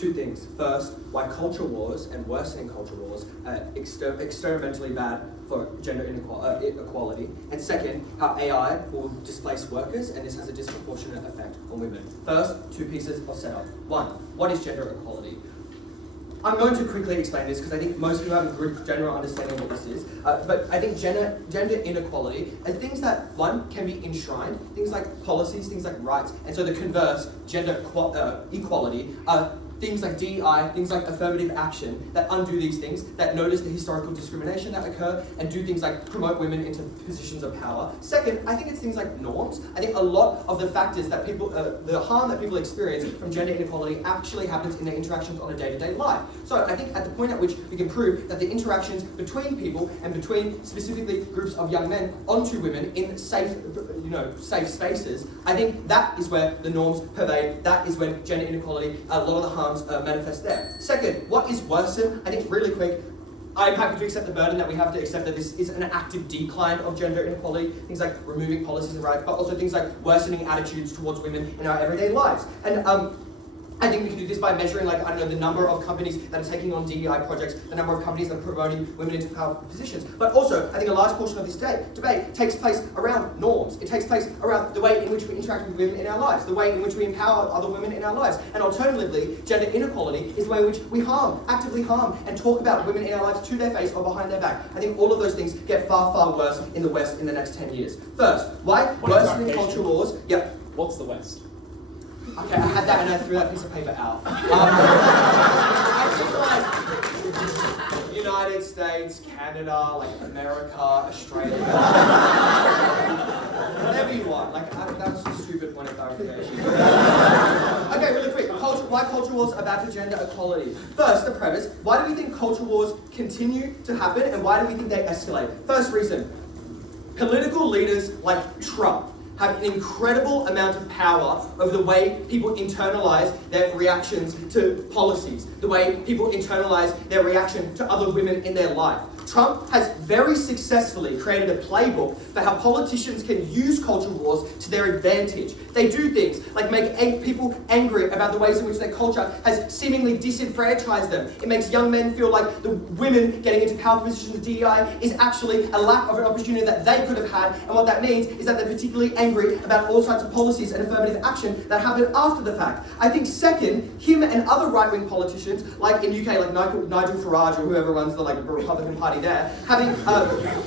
two things. First, why culture wars and worsening culture wars are experimentally bad for gender equality. And second, how AI will displace workers, and this has a disproportionate effect on women. First, two pieces of setup. One, what is gender equality? I'm going to quickly explain this because I think most people have a good general understanding of what this is. But I think gender inequality are things that, one, can be enshrined, things like policies, things like rights, and so the converse, gender equality, are things like DEI, things like affirmative action that undo these things, that notice the historical discrimination that occur, and do things like promote women into positions of power. Second, I think it's things like norms. I think a lot of the factors that people, the harm that people experience from gender inequality actually happens in their interactions on a day-to-day life. So I think at the point at which we can prove that the interactions between people and between specifically groups of young men onto women in safe spaces, I think that is where the norms pervade. That is when gender inequality, a lot of the harms manifest there. Second, what is worsen? I think really quick, I'm happy to accept the burden that we have to accept that this is an active decline of gender inequality, things like removing policies and rights, but also things like worsening attitudes towards women in our everyday lives. And I think we can do this by measuring, the number of companies that are taking on DEI projects, the number of companies that are promoting women into powerful positions. But also, I think a large portion of this debate takes place around norms. It takes place around the way in which we interact with women in our lives, the way in which we empower other women in our lives. And alternatively, gender inequality is the way in which we actively harm, and talk about women in our lives to their face or behind their back. I think all of those things get far, far worse in the West in the next 10 years. First, why worsening culture wars? Yeah. What's the West? Okay, I had that and I threw that piece of paper out. I think United States, Canada, America, Australia. Whatever you want. That was a stupid point of clarification. Okay, really quick. Why culture wars are bad for gender equality? First, the premise. Why do we think culture wars continue to happen, and why do we think they escalate? First reason. Political leaders like Trump have an incredible amount of power over the way people internalize their reactions to policies, the way people internalize their reaction to other women in their life. Trump has very successfully created a playbook for how politicians can use culture wars to their advantage. They do things like make people angry about the ways in which their culture has seemingly disenfranchised them. It makes young men feel like the women getting into powerful positions of DEI is actually a lack of an opportunity that they could have had, and what that means is that they're particularly angry about all sorts of policies and affirmative action that happen after the fact. I think second, him and other right-wing politicians, like in UK, like Nigel Farage or whoever runs the Republican Party there, having,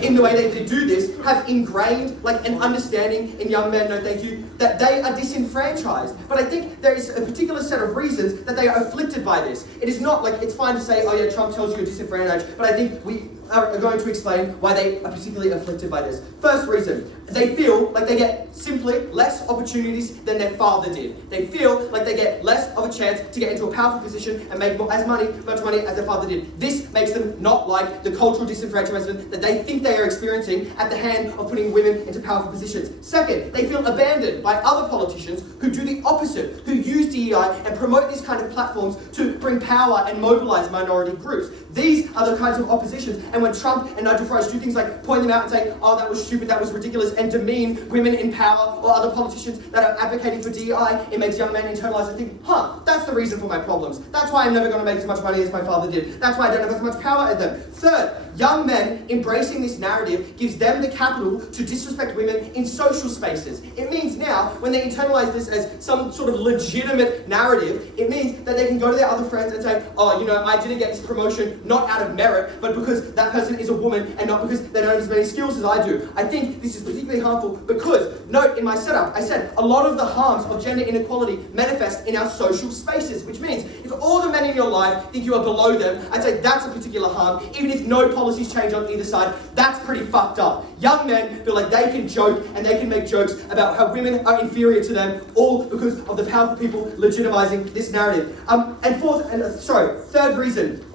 in the way they do this, have ingrained an understanding in young men, no thank you, that they are disenfranchised. But I think there is a particular set of reasons that they are afflicted by this. It is not it's fine to say, oh yeah, Trump tells you you're disenfranchised, but I think we are going to explain why they are particularly afflicted by this. First reason, they feel like they get simply less opportunities than their father did. They feel like they get less of a chance to get into a powerful position and make much money as their father did. This makes them not like the cultural disenfranchisement that they think they are experiencing at the hand of putting women into powerful positions. Second, they feel abandoned by other politicians who do the opposite, who use DEI and promote these kind of platforms to bring power and mobilize minority groups. These are the kinds of oppositions, and when Trump and Nigel Farage do things like point them out and say, oh, that was stupid, that was ridiculous, and demean women in power or other politicians that are advocating for DEI, it makes young men internalize and think, that's the reason for my problems. That's why I'm never going to make as much money as my father did. That's why I don't have as much power as them. Third, young men embracing this narrative gives them the capital to disrespect women in social spaces. It means now, when they internalize this as some sort of legitimate narrative, it means that they can go to their other friends and say, oh, I didn't get this promotion not out of merit, but because that person is a woman and not because they don't have as many skills as I do. I think this is particularly harmful because, note in my setup, I said a lot of the harms of gender inequality manifest in our social spaces, which means if all the men in your life think you are below them, I'd say that's a particular harm. Even if no policies change on either side, that's pretty fucked up. Young men feel like they can joke and they can make jokes about how women are inferior to them, all because of the powerful people legitimizing this narrative. Third reason.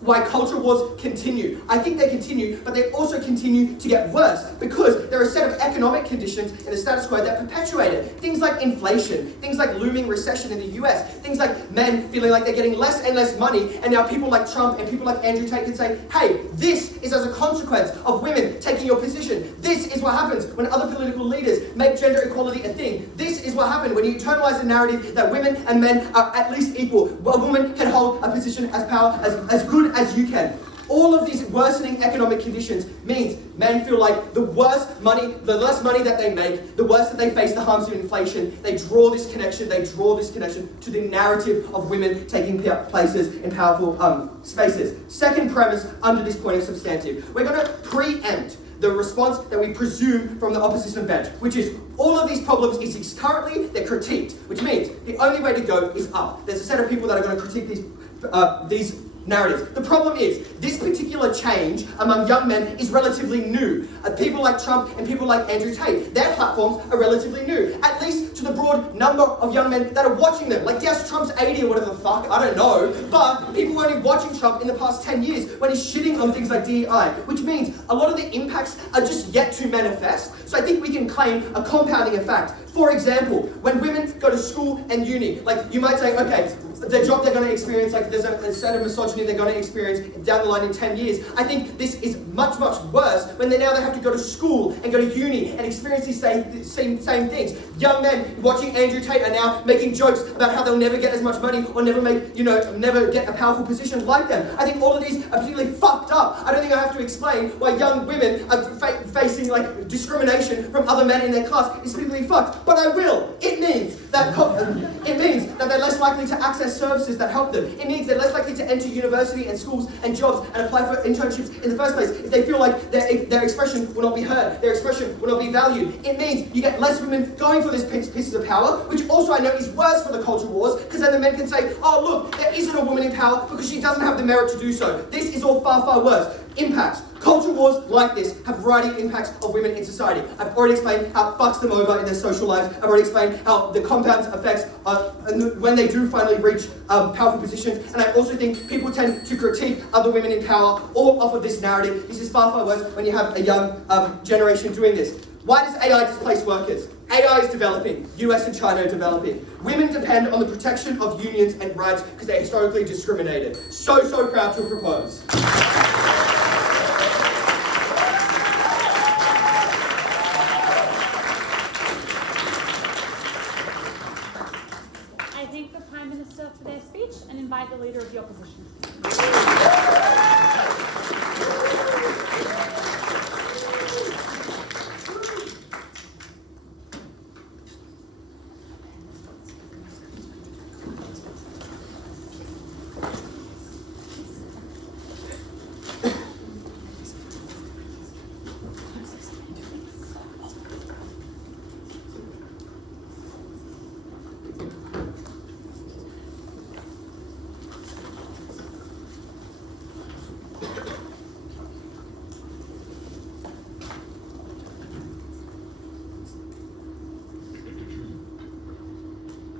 why culture wars continue. I think they continue, but they also continue to get worse because there are a set of economic conditions in the status quo that perpetuate it. Things like inflation, things like looming recession in the US, things like men feeling like they're getting less and less money, and now people like Trump and people like Andrew Tate can say, hey, this is as a consequence of women taking your position. This is what happens when other political leaders make gender equality a thing. This is what happened when you internalize the narrative that women and men are at least equal. A woman can hold a position as power as good as you can. All of these worsening economic conditions means men feel like the less money that they make, the worse that they face the harms of inflation. They draw this connection to the narrative of women taking places in powerful spaces. Second premise under this point of substantive. We're going to preempt the response that we presume from the opposition bench, which is all of these problems exist currently, they're critiqued, which means the only way to go is up. There's a set of people that are going to critique these narratives. The problem is, this particular change among young men is relatively new. People like Trump and people like Andrew Tate, their platforms are relatively new, at least to the broad number of young men that are watching them. Like, yes, Trump's 80 or whatever the fuck, I don't know, but people were only watching Trump in the past 10 years when he's shitting on things like DEI, which means a lot of the impacts are just yet to manifest. So I think we can claim a compounding effect. For example, when women go to school and uni, like you might say, okay, the job they're going to experience, like there's a set of misogyny they're going to experience down the line in 10 years. I think this is much, much worse when they have to go to school and go to uni and experience these same things. Young men watching Andrew Tate are now making jokes about how they'll never get as much money or never get a powerful position like them. I think all of these are particularly fucked up. I don't think I have to explain why young women are facing like discrimination from other men in their class is particularly fucked. But I will. It means that they're less likely to access services that help them. It means they're less likely to enter university and schools and jobs and apply for internships in the first place if they feel like their expression will not be heard, their expression will not be valued. It means you get less women going for these pieces of power, which also I know is worse for the culture wars, because then the men can say, oh look, there isn't a woman in power because she doesn't have the merit to do so. This is all far, far worse. Impacts. Culture wars like this have a variety of impacts of women in society. I've already explained how it fucks them over in their social lives. I've already explained how the compounds effects when they do finally reach powerful positions. And I also think people tend to critique other women in power all off of this narrative. This is far, far worse when you have a young generation doing this. Why does AI displace workers? AI is developing. US and China are developing. Women depend on the protection of unions and rights because they're historically discriminated. So proud to propose. For their speech and invite the leader of the opposition.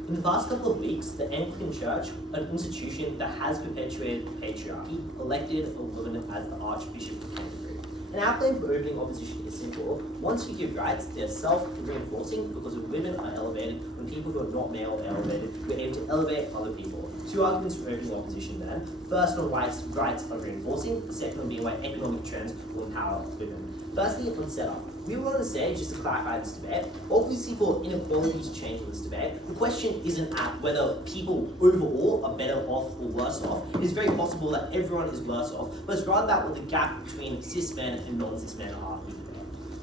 In the past couple of weeks, the Anglican Church, an institution that has perpetuated patriarchy, elected a woman as the Archbishop of Canterbury. And our claim for opening opposition is simple. Once you give rights, they're self-reinforcing because when women are elevated, when people who are not male are elevated, we're able to elevate other people. Two arguments for opening opposition then. First on why rights are reinforcing, the second on being why economic trends will empower women. Firstly, on setup. We want to say, just to clarify this debate, obviously for inequality to change in this debate, the question isn't at whether people overall are better off or worse off. It is very possible that everyone is worse off, but it's rather that what the gap between cis men and non-cis men are.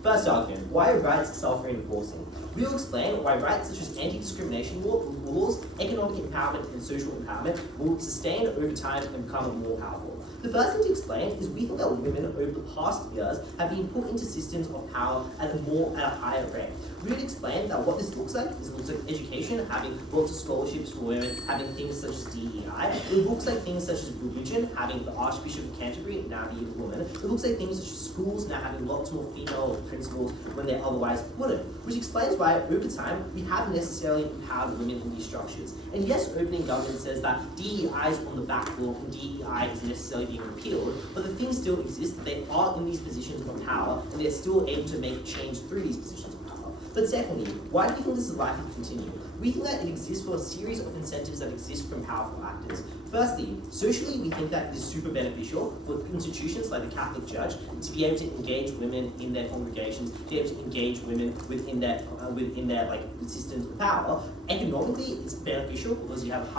First argument, why are rights self-reinforcing? We will explain why rights such as anti-discrimination laws, economic empowerment, and social empowerment will sustain over time and become more powerful. The first thing to explain is we think that women over the past years have been put into systems of power at a higher rate. We would explain that what this looks like education, having lots of scholarships for women, having things such as DEI. It looks like things such as religion, having the Archbishop of Canterbury now be a woman. It looks like things such as schools now having lots more female principles when they otherwise wouldn't, which explains why over time we haven't necessarily empowered women in these structures. And yes, opening government says that DEI is on the back foot and DEI is necessarily being repealed, but the things still exist that they are in these positions of power and they're still able to make change through these positions of power. But secondly, why do you think this is likely to continue? We think that it exists for a series of incentives that exist from powerful actors. Firstly, socially, we think that it is super beneficial for institutions like the Catholic Church to be able to engage women in their congregations, to be able to engage women within their systems of power. Economically, it's beneficial because you have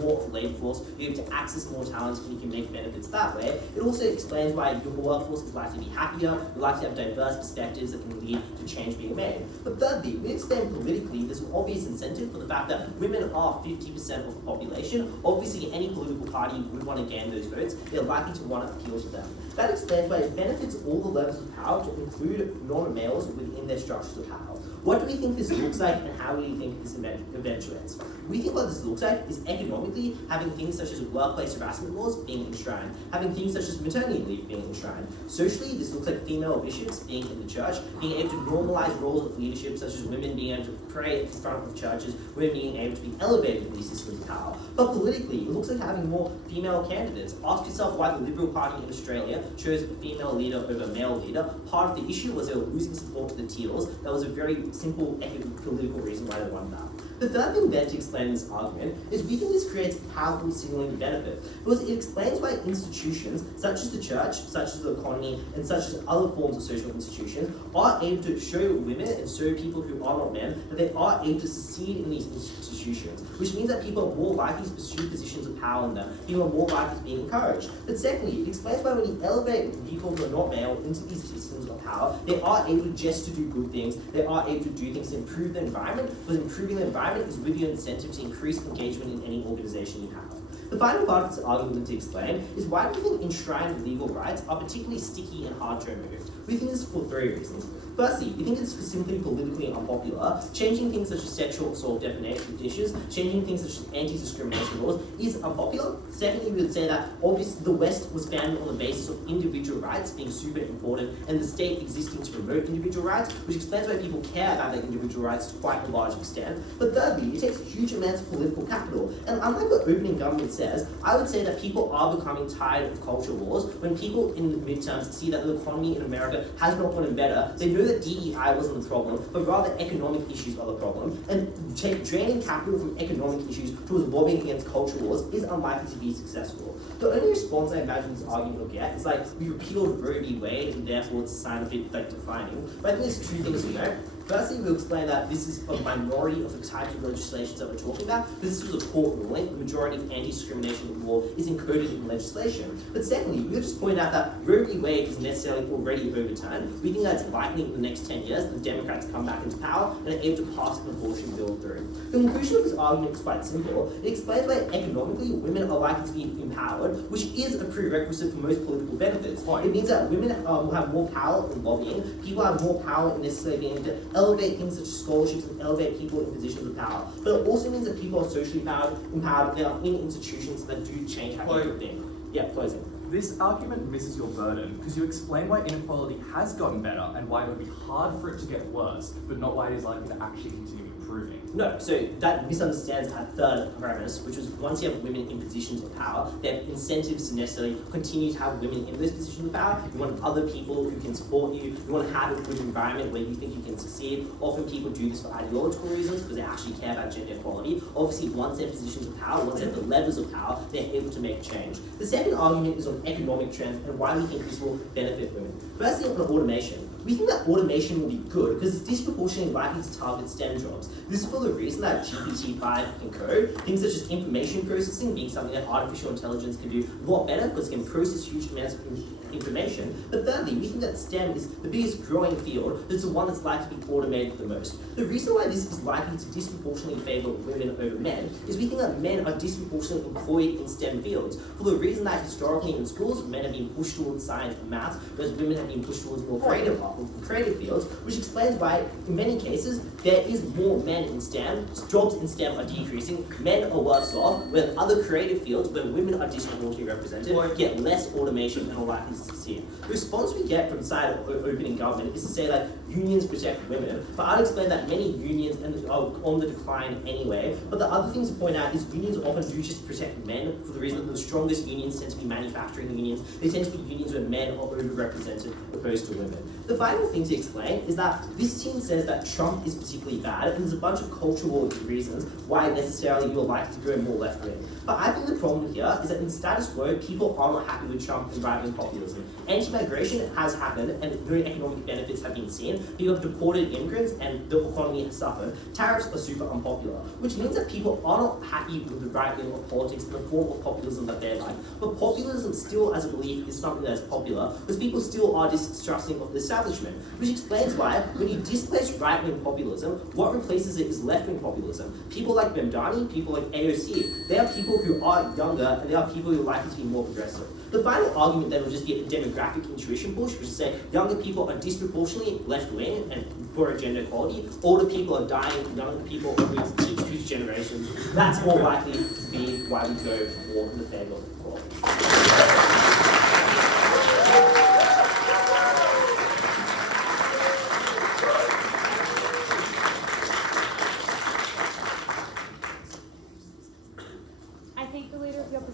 more labour force, you're able to access more talent, and you can make benefits that way. It also explains why your workforce is likely to be happier, you're likely to have diverse perspectives that can lead to change being made. But thirdly, we explain politically there's an obvious incentive for the fact that women are 50% of the population. Obviously, any political party would want to gain those votes, they're likely to want to appeal to them. That explains why it benefits all the levels of power to include non-males within their structures of power. What do we think this looks like and how do we think this eventuates? We think what this looks like is economically having things such as workplace harassment laws being enshrined, having things such as maternity leave being enshrined. Socially, this looks like female bishops being in the church, being able to normalize roles of leadership such as women being able to pray in front of churches, women being able to be elevated in these systems of power. But politically, it looks like having more female candidates. Ask yourself why the Liberal Party in Australia chose a female leader over a male leader. Part of the issue was they were losing support to the Teals. That was a very simple political reason why they won that. The third thing then to explain this argument is we think this creates a powerful signaling benefit because it explains why institutions such as the church, such as the economy, and such as other forms of social institutions are able to show women and show people who are not men that they are able to succeed in these institutions, which means that people are more likely to pursue positions of power in them, people are more likely to be encouraged. But secondly, it explains why when you elevate people who are not male into these systems of power, they are able just to do good things, they are able to do things to improve the environment, because improving the environment is really an incentive to increase engagement in any organisation you have. The final part of this argument to explain is why do we think enshrined legal rights are particularly sticky and hard to remove? We think this for three reasons. Firstly, we think it's simply politically unpopular. Changing things such as sexual assault definition issues, changing things such as anti-discrimination laws is unpopular. Secondly, we would say that obviously the West was founded on the basis of individual rights being super important and the state existing to promote individual rights, which explains why people care about their individual rights to quite a large extent. But thirdly, it takes huge amounts of political capital. And unlike what opening government says, I would say that people are becoming tired of cultural wars. When people in the midterms see that the economy in America has not gotten better, they know that DEI wasn't the problem, but rather economic issues are the problem. And draining capital from economic issues towards lobbying against cultural wars is unlikely to be successful. The only response I imagine this argument will get is like, we repealed Roe v. Wade and therefore it's a sign of it like declining. But I think there's two things to note. Firstly, we'll explain that this is a minority of the types of legislations that we're talking about, because this was a court ruling. The majority of anti-discrimination law is encoded in legislation. But secondly, we'll just point out that Roe v. Wade is necessarily already overturned. We think that it's likely in the next 10 years the Democrats come back into power and are able to pass an abortion bill through. The conclusion of this argument is quite simple. It explains why economically women are likely to be empowered, which is a prerequisite for most political benefits. It means that women will have more power in lobbying, people have more power in necessarily being able to elevate things such as scholarships and elevate people in positions of power. But it also means that people are socially empowered, they are in institutions that do change how people think. Yeah, closing. This argument misses your burden because you explain why inequality has gotten better and why it would be hard for it to get worse, but not why it is likely to actually continue improving. No, so that misunderstands our third premise, which was once you have women in positions of power, they have incentives to necessarily continue to have women in those positions of power. You want other people who can support you. You want to have a good environment where you think you can succeed. Often people do this for ideological reasons because they actually care about gender equality. Obviously, once they're in positions of power, once they're at the levels of power, they're able to make change. The second argument is on economic trends and why we think this will benefit women. Firstly, on automation. We think that automation will be good because it's disproportionately likely to target STEM jobs. This is for the reason that GPT-5 can code. Things such as information processing being something that artificial intelligence can do a lot better because it can process huge amounts of information. But thirdly, we think that STEM is the biggest growing field, that's the one that's likely to be automated the most. The reason why this is likely to disproportionately favour women over men is we think that men are disproportionately employed in STEM fields for the reason that historically in schools, men have been pushed towards science and maths, whereas women have been pushed towards more creative arts. example, for creative fields, which explains why, in many cases, there is more men in STEM, jobs in STEM are decreasing, men are worse off, where other creative fields where women are disproportionately represented get less automation and are likely to succeed. The response we get from the side of opening government is to say that unions protect women, but I'd explain that many unions are on the decline anyway. But the other thing to point out is unions often do just protect men for the reason that the strongest unions tend to be manufacturing unions. They tend to be unions where men are overrepresented opposed to women. The final thing to explain is that this team says that Trump is particularly bad, and there's a bunch of cultural reasons why necessarily you're likely to go more left wing. But I think the problem here is that in the status quo, people are not happy with Trump and right-wing populism. Anti-migration has happened, and very economic benefits have been seen. People have deported immigrants, and the economy has suffered. Tariffs are super unpopular, which means that people are not happy with the right wing of politics and the form of populism that they like. But populism still, as a belief, is something that is popular, because people still are distrusting of the establishment, which explains why, when you displace right-wing populism, what replaces it is left-wing populism. People like Bendani, people like AOC, they are people who are younger, and they are people who are likely to be more progressive. The final argument then will just be a demographic intuition push, which is say younger people are disproportionately left-wing and for gender equality, older people are dying, younger people are moving to future generations. That's more likely to be why we go for more in the favour of equality.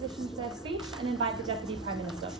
To their speech and invite the Deputy Prime Minister.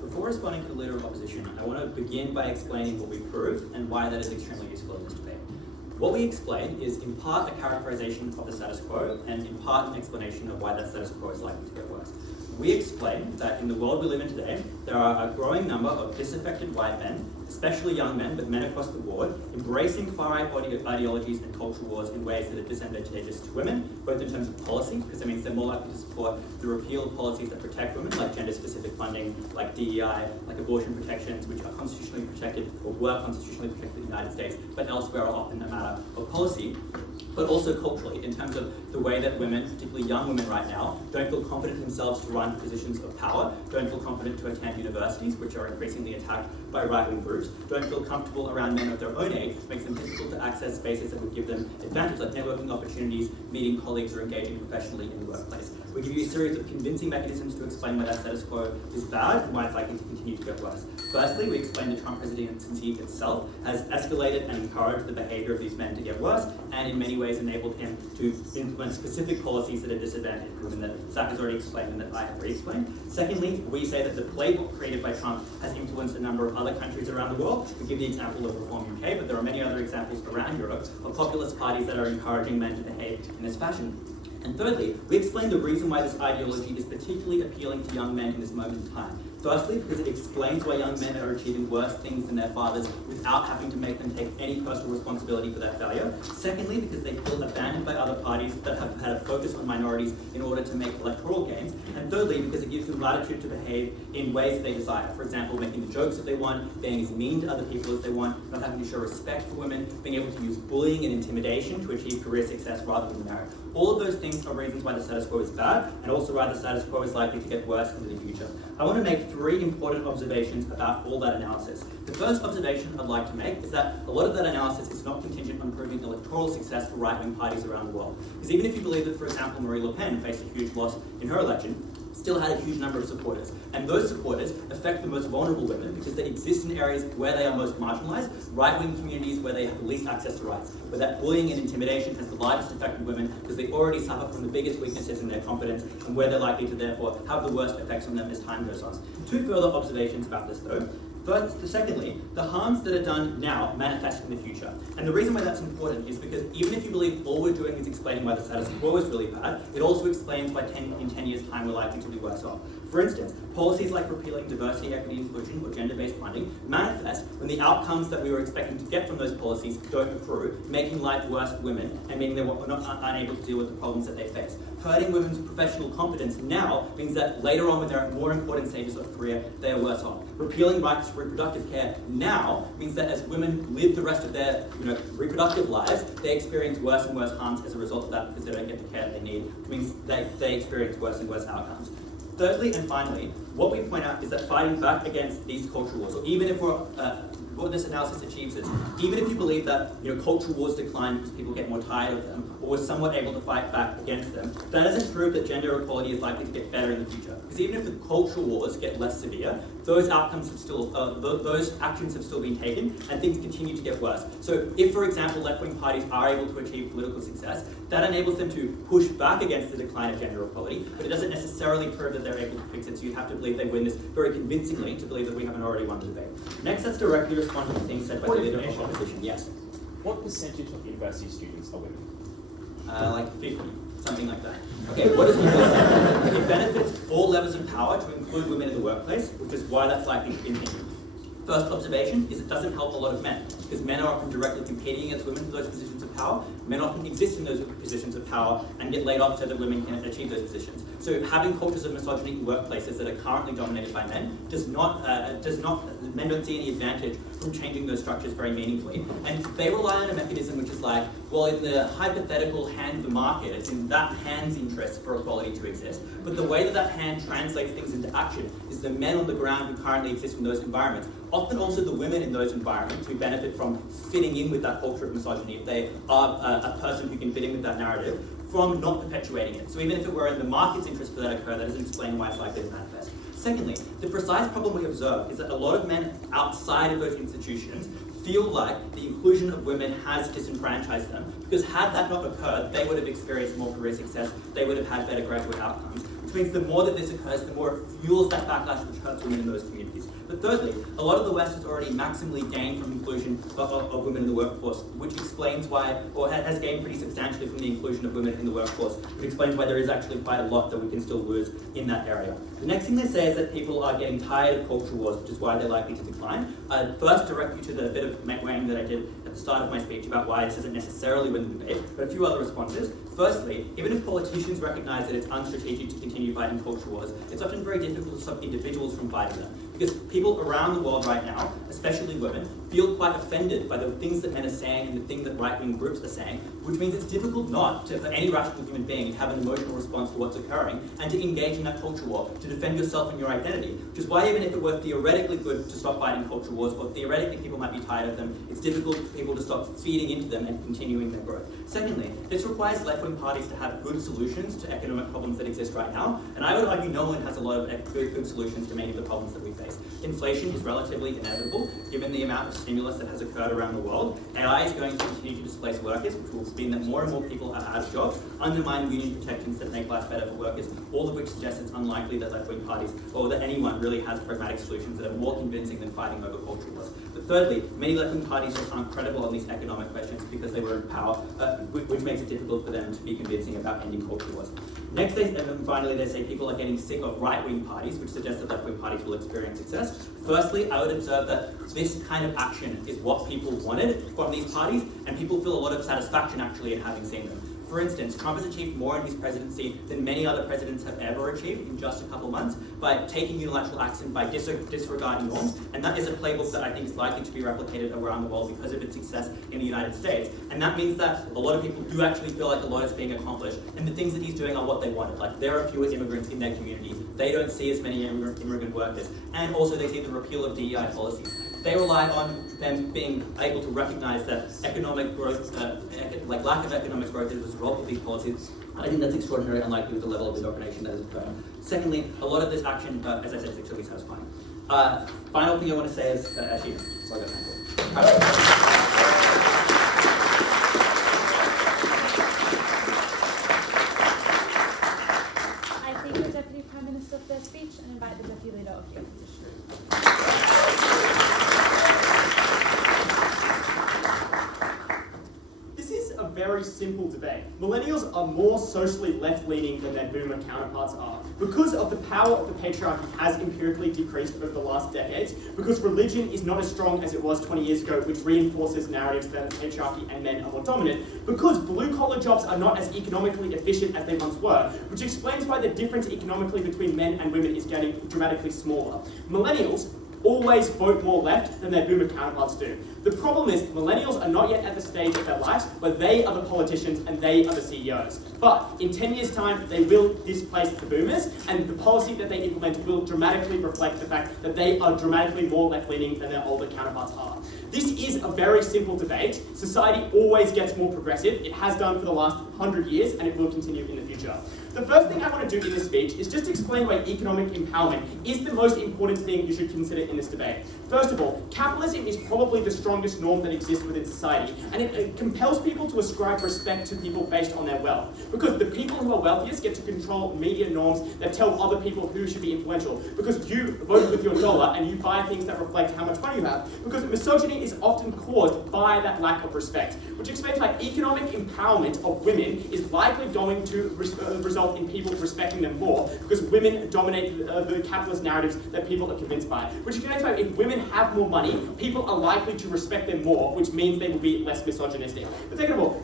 Before responding to the Leader of Opposition, I want to begin by explaining what we proved and why that is extremely useful in this debate. What we explained is in part a characterization of the status quo and in part an explanation of why that status quo is likely to get worse. We explained that in the world we live in today, there are a growing number of disaffected white men, especially young men, but men across the board, embracing far-right ideologies and cultural wars in ways that are disadvantageous to women, both in terms of policy, because it means they're more likely to support the repeal of policies that protect women, like gender-specific funding, like DEI, like abortion protections, which are constitutionally protected or were constitutionally protected in the United States, but elsewhere are often a matter of policy, but also culturally, in terms of the way that women, particularly young women right now, don't feel confident themselves to run positions of power, don't feel confident to attend universities, which are increasingly attacked by right-wing groups, don't feel comfortable around men of their own age, makes them difficult to access spaces that would give them advantage, like networking opportunities, meeting colleagues, or engaging professionally in the workplace. We give you a series of convincing mechanisms to explain why that status quo is bad and why it's likely to continue to get worse. Firstly, we explain the Trump presidency itself has escalated and encouraged the behavior of these men to get worse, and in many ways enabled him to implement specific policies that are disadvantaged women that Zach has already explained and that I have re-explained. Secondly, we say that the playbook created by Trump has influenced a number of other countries around the world. We give the example of Reform UK, but there are many other examples around Europe of populist parties that are encouraging men to behave in this fashion. And thirdly, we explain the reason why this ideology is particularly appealing to young men in this moment in time. Firstly, because it explains why young men are achieving worse things than their fathers without having to make them take any personal responsibility for that failure. Secondly, because they feel abandoned by other parties that have had a focus on minorities in order to make electoral gains. And thirdly, because it gives them latitude to behave in ways that they desire. For example, making the jokes that they want, being as mean to other people as they want, not having to show respect for women, being able to use bullying and intimidation to achieve career success rather than merit. All of those things are reasons why the status quo is bad, and also why the status quo is likely to get worse into the future. I want to make 3 important observations about all that analysis. The first observation I'd like to make is that a lot of that analysis is not contingent on proving electoral success for right-wing parties around the world. Because even if you believe that, for example, Marine Le Pen faced a huge loss in her election, still had a huge number of supporters. And those supporters affect the most vulnerable women because they exist in areas where they are most marginalised, right-wing communities where they have the least access to rights, where that bullying and intimidation has the largest effect on women because they already suffer from the biggest weaknesses in their confidence and where they're likely to therefore have the worst effects on them as time goes on. 2 further observations about this though. Secondly, the harms that are done now manifest in the future. And the reason why that's important is because even if you believe all we're doing is explaining why the status quo is really bad, it also explains why in 10 years' time we're likely to be worse off. For instance, policies like repealing diversity, equity, inclusion, or gender-based funding manifest when the outcomes that we were expecting to get from those policies don't accrue, making life worse for women and meaning they're unable to deal with the problems that they face. Hurting women's professional competence now means that later on when they're at more important stages of career, they are worse off. Repealing rights to reproductive care now means that as women live the rest of their reproductive lives, they experience worse and worse harms as a result of that because they don't get the care they need, which means they experience worse and worse outcomes. Thirdly and finally, what we point out is that fighting back against these cultural wars, or even if we're what this analysis achieves is, even if you believe that cultural wars decline because people get more tired of them, or we're somewhat able to fight back against them, that doesn't prove that gender equality is likely to get better in the future. Because even if the cultural wars get less severe, those outcomes have still, those actions have still been taken, and things continue to get worse. So if, for example, left-wing parties are able to achieve political success, that enables them to push back against the decline of gender equality, but it doesn't necessarily prove that they're able to fix it, so you have to believe they win this very convincingly to believe that we haven't already won the debate. Next, let's directly respond to the things said by the leader of opposition. Yes? What percentage of university students are women? Like 50, something like that. Okay, what does it mean? It benefits all levels of power to include women in the workplace, which is why that's likely to continue. First observation is it doesn't help a lot of men, because men are often directly competing against women for those positions of power. Men often exist in those positions of power and get laid off so that women can achieve those positions. So having cultures of misogyny in workplaces that are currently dominated by men men don't see any advantage from changing those structures very meaningfully. And they rely on a mechanism which is like, well, in the hypothetical hand of the market, it's in that hand's interest for equality to exist. But the way that that hand translates things into action is the men on the ground who currently exist in those environments, often also the women in those environments who benefit from fitting in with that culture of misogyny, if they are a person who can fit in with that narrative, from not perpetuating it. So even if it were in the market's interest for that to occur, that doesn't explain why it's likely to manifest. Secondly, the precise problem we observe is that a lot of men outside of those institutions feel like the inclusion of women has disenfranchised them, because had that not occurred, they would have experienced more career success, they would have had better graduate outcomes, which means the more that this occurs, the more it fuels that backlash which hurts women in those communities. But thirdly, a lot of the West has already maximally gained from inclusion of women in the workforce, which explains why, or has gained pretty substantially from the inclusion of women in the workforce, which explains why there is actually quite a lot that we can still lose in that area. The next thing they say is that people are getting tired of cultural wars, which is why they're likely to decline. First, direct you to the bit of weighing that I did at the start of my speech about why this isn't necessarily win the debate, but a few other responses. Firstly, even if politicians recognize that it's unstrategic to continue fighting cultural wars, it's often very difficult to stop individuals from fighting them. Because people around the world right now, especially women, feel quite offended by the things that men are saying and the things that right-wing groups are saying, which means it's difficult not to, for any rational human being, to have an emotional response to what's occurring and to engage in that culture war, to defend yourself and your identity. Which is why even if it were theoretically good to stop fighting culture wars, or theoretically people might be tired of them, it's difficult for people to stop feeding into them and continuing their growth. Secondly, this requires left-wing parties to have good solutions to economic problems that exist right now, and I would argue no one has a lot of good solutions to many of the problems that we face. Inflation is relatively inevitable, given the amount of stimulus that has occurred around the world. AI is going to continue to displace workers, which will mean that more and more people are out of jobs, undermine union protections that make life better for workers, all of which suggests it's unlikely that left-wing parties, or that anyone really has pragmatic solutions that are more convincing than fighting over cultural wars. But thirdly, many left-wing parties just aren't credible on these economic questions because they were in power, which makes it difficult for them to be convincing about ending cultural wars. Next, finally, they say people are getting sick of right-wing parties, which suggests that left-wing parties will experience success. Firstly, I would observe that this kind of action is what people wanted from these parties, and people feel a lot of satisfaction actually in having seen them. For instance, Trump has achieved more in his presidency than many other presidents have ever achieved in just a couple months by taking unilateral action, by disregarding norms, and that is a playbook that I think is likely to be replicated around the world because of its success in the United States. And that means that a lot of people do actually feel like a lot is being accomplished, and the things that he's doing are what they wanted. Like, there are fewer immigrants in their community, they don't see as many immigrant workers, and also they see the repeal of DEI policies. They rely on them being able to recognize that economic growth, like lack of economic growth is a result of these policies. I think that's extraordinarily unlikely with the level of indoctrination that has occurred. Secondly, a lot of this action, as I said, is extremely satisfying. Final thing I want to say is, actually, so I got time for it. I thank the Deputy Prime Minister for their speech and invite the Deputy Leader of the Opposition. This is a very simple debate. Millennials are more socially left-leaning than their boomer counterparts are because of the power of the patriarchy has empirically decreased over the last decades, because religion is not as strong as it was 20 years ago, which reinforces narratives that patriarchy and men are more dominant, because blue-collar jobs are not as economically efficient as they once were, which explains why the difference economically between men and women is getting dramatically smaller. Millennials always vote more left than their boomer counterparts do. The problem is millennials are not yet at the stage of their lives where they are the politicians and they are the CEOs. But in 10 years' time, they will displace the boomers, and the policy that they implement will dramatically reflect the fact that they are dramatically more left-leaning than their older counterparts are. This is a very simple debate. Society always gets more progressive. It has done for the last 100 years, and it will continue in the future. The first thing I want to do in this speech is just explain why economic empowerment is the most important thing you should consider in this debate. First of all, capitalism is probably the strongest norm that exists within society, and it compels people to ascribe respect to people based on their wealth. Because the people who are wealthiest get to control media norms that tell other people who should be influential. Because you vote with your dollar and you buy things that reflect how much money you have. Because misogyny is often caused by that lack of respect, which explains why economic empowerment of women is likely going to result in people respecting them more, because women dominate the capitalist narratives that people are convinced by. Which explains why if women have more money, people are likely to respect them more, which means they will be less misogynistic. But second of all,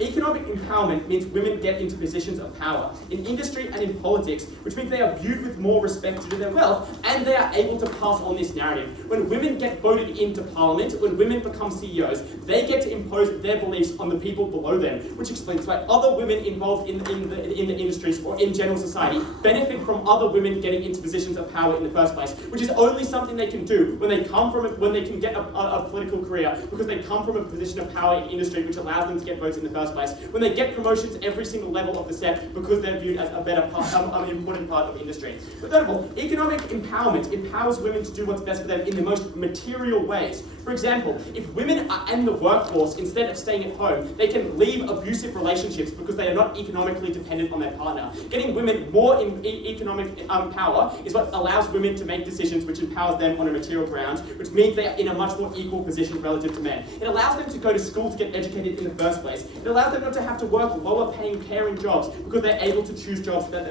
economic empowerment means women get into positions of power in industry and in politics, which means they are viewed with more respect due to their wealth, and they are able to pass on this narrative. When women get voted into parliament, when women become CEOs, they get to impose their beliefs on the people below them, which explains why other women involved in the industries or in general society benefit from other women getting into positions of power in the first place, which is only something they can do when they come from when they can get a political career, because they come from a position of power in industry, which allows them to get votes in the first place. When they get promotions every single level of the step, because they're viewed as a better part, an important part of industry. But third of all, economic empowerment empowers women to do what's best for them in the most material ways. For example, if women are in the workforce instead of staying at home, they can leave abusive relationships because they are not economically dependent on their partner. Getting women more in economic power is what allows women to make decisions which empowers them on a material ground, which means they are in a much more equal position relative to men. It allows them to go to school to get educated in the first place. It allows them not to have to work lower paying caring jobs because they're able to choose jobs that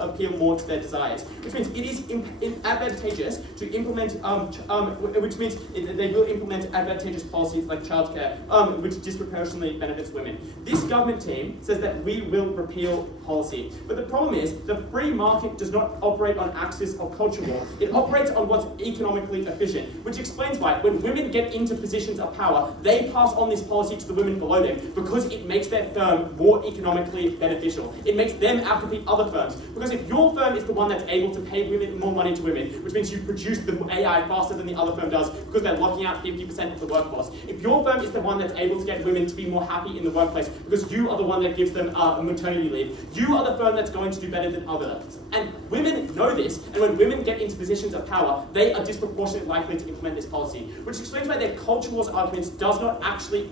appeal more to their desires. Which means it is advantageous to implement, which means they will implement advantageous policies like childcare, which disproportionately benefits women. This government team says that we will repeal policy. But the problem is, the free market does not operate on axis of culture war. It operates on what's economically efficient, which explains why when women get into positions of power, they pass on this policy to the women below them because it makes their firm more economically beneficial. It makes them outcompete other firms. Because if your firm is the one that's able to pay women more money to women, which means you produce the AI faster than the other firm does because they're locking out 50% of the workforce. If your firm is the one that's able to get women to be more happy in the workplace because you are the one that gives them maternity leave, you are the firm that's going to do better than others. And women know this, and when women get into positions of power, they are disproportionately likely to implement this policy, which explains why their culture wars arguments does not actually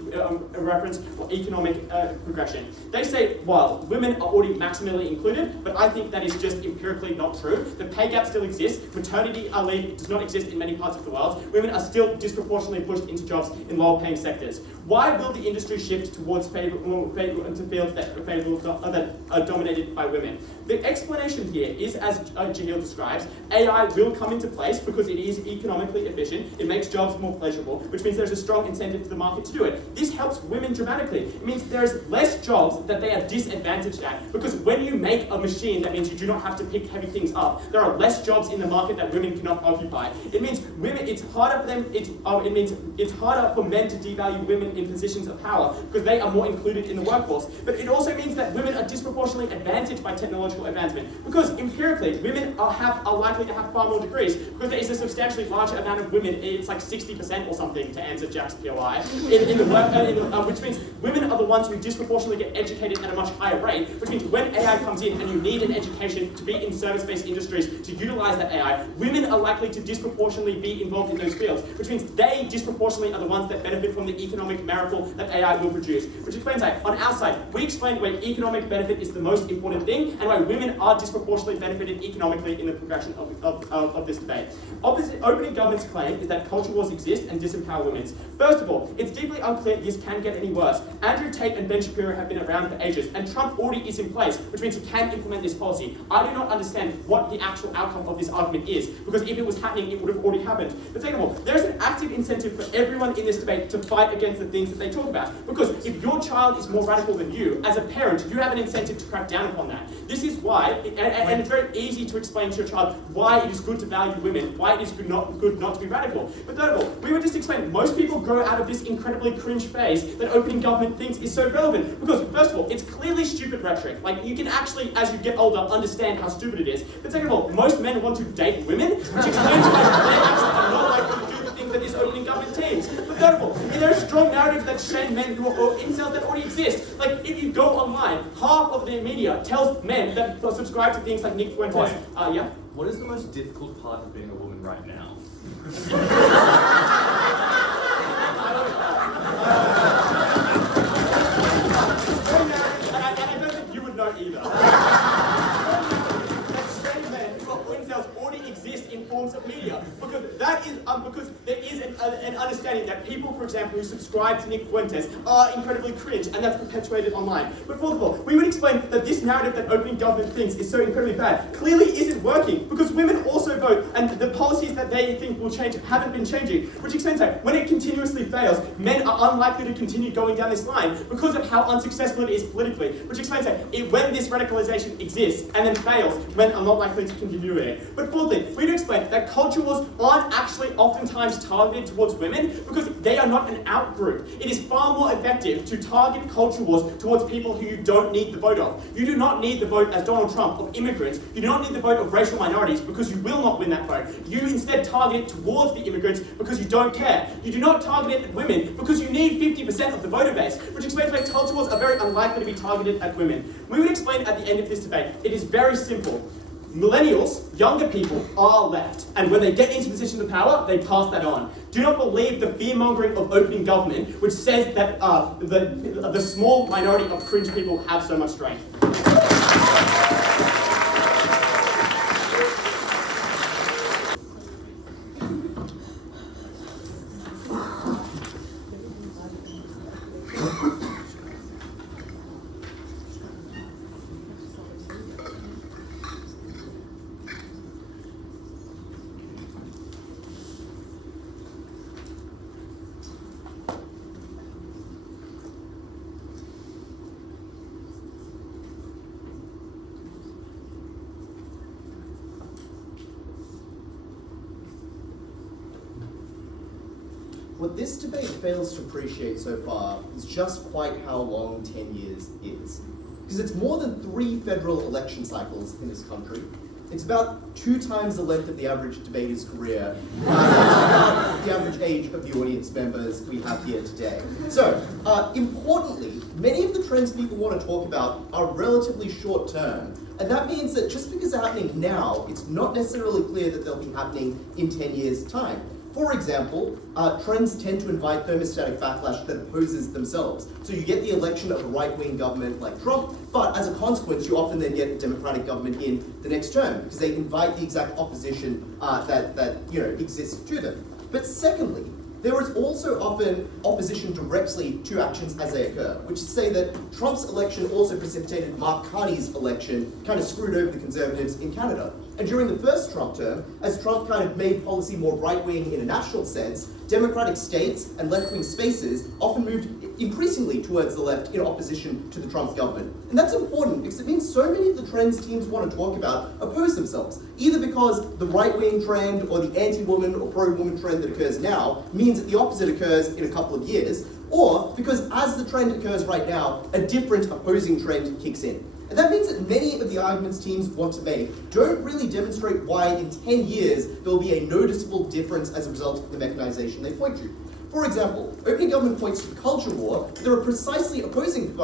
reference or economic progression. They say, well, women are already maximally included, but I think that is just empirically not true. The pay gap still exists. Maternity leave does not exist in many parts of the world. Women are still disproportionately pushed into jobs in lower paying sectors. Why will the industry shift towards fields that are favourable are dominated by women. The explanation here is, as Jehiel describes, AI will come into place because it is economically efficient, it makes jobs more pleasurable, which means there's a strong incentive for the market to do it. This helps women dramatically. It means there's less jobs that they are disadvantaged at, because when you make a machine, that means you do not have to pick heavy things up. There are less jobs in the market that women cannot occupy. It means women, it's harder for them, it means it's harder for men to devalue women in positions of power because they are more included in the workforce. But it also means that women are disproportionately advantaged by technological advancement, because empirically women are likely to have far more degrees, because there is a substantially larger amount of women, it's like 60% or something to answer Jack's POI, in the work, which means women are the ones who disproportionately get educated at a much higher rate, which means when AI comes in and you need an education to be in service-based industries to utilize that AI, women are likely to disproportionately be involved in those fields, which means they disproportionately are the ones that benefit from the economic miracle that AI will produce. Which explains that on our side, we explain where economic benefit is the most important thing, and why women are disproportionately benefited economically in the progression of this debate. Opening government's claim is that culture wars exist and disempower women. First of all, it's deeply unclear this can get any worse. Andrew Tate and Ben Shapiro have been around for ages, and Trump already is in place, which means he can implement this policy. I do not understand what the actual outcome of this argument is, because if it was happening, it would have already happened. But second of all, there is an active incentive for everyone in this debate to fight against the things that they talk about. Because if your child is more radical than you, as a parent, you have an incentive to crack down upon that. This is why, and it's very easy to explain to your child why it is good to value women, why it is good not to be radical. But third of all, we would just explain, most people grow out of this incredibly cringe phase that opening government thinks is so relevant. Because first of all, it's clearly stupid rhetoric. Like, you can actually, as you get older, understand how stupid it is. But second of all, most men want to date women, which explains why they actually are not likely to do the things that this opening government teams. But third of all, there are strong narratives that shame men who are incels that already exist. Like, if you go online, half of the media tells men that subscribe to things like Nick Fuentes. Yeah? What is the most difficult part of being a woman right now? And I don't think you would know either. That straight men who are incels already exist in forms of media, because that is because there is an understanding that people, for example, who subscribe to Nick Fuentes are incredibly cringe, and that's perpetuated online. But fourth of all, we would explain that this narrative that opening government thinks is so incredibly bad clearly isn't working, because women also vote, and the policies that they think will change haven't been changing, which explains that when it continuously fails, men are unlikely to continue going down this line because of how unsuccessful it is politically, which explains that when this radicalization exists and then fails, men are not likely to continue it. But fourthly, we'd explain that culture wars aren't actually oftentimes targeted towards women because they are not an out-group. It is far more effective to target culture wars towards people who you don't need the vote of. You do not need the vote, as Donald Trump, of immigrants. You do not need the vote of racial minorities because you will not win that vote. You instead target it towards the immigrants because you don't care. You do not target it at women because you need 50% of the voter base, which explains why culture wars are very unlikely to be targeted at women. We would explain at the end of this debate, it is very simple. Millennials, younger people, are left, and when they get into positions of power, they pass that on. Do not believe the fear-mongering of opening government, which says that the small minority of cringe people have so much strength. What this debate fails to appreciate so far is just quite how long 10 years is. Because it's more than 3 federal election cycles in this country. It's about 2 times the length of the average debater's career, about the average age of the audience members we have here today. So, importantly, many of the trends people want to talk about are relatively short term. And that means that just because they're happening now, it's not necessarily clear that they'll be happening in 10 years' time. For example, trends tend to invite thermostatic backlash that opposes themselves. So you get the election of a right-wing government like Trump, but as a consequence, you often then get a Democratic government in the next term because they invite the exact opposition that exists to them. But secondly, there is also often opposition directly to actions as they occur, which is to say that Trump's election also precipitated Mark Carney's election, kind of screwed over the Conservatives in Canada. And during the first Trump term, as Trump kind of made policy more right-wing in a national sense, Democratic states and left-wing spaces often moved increasingly towards the left in opposition to the Trump government. And that's important because it means so many of the trends teams want to talk about oppose themselves, either because the right-wing trend or the anti-woman or pro-woman trend that occurs now means that the opposite occurs in a couple of years, or because as the trend occurs right now, a different opposing trend kicks in. And that means that many of the arguments teams want to make don't really demonstrate why in 10 years there will be a noticeable difference as a result of the mechanization they point to. For example, opening government points to the culture war. There are precisely opposing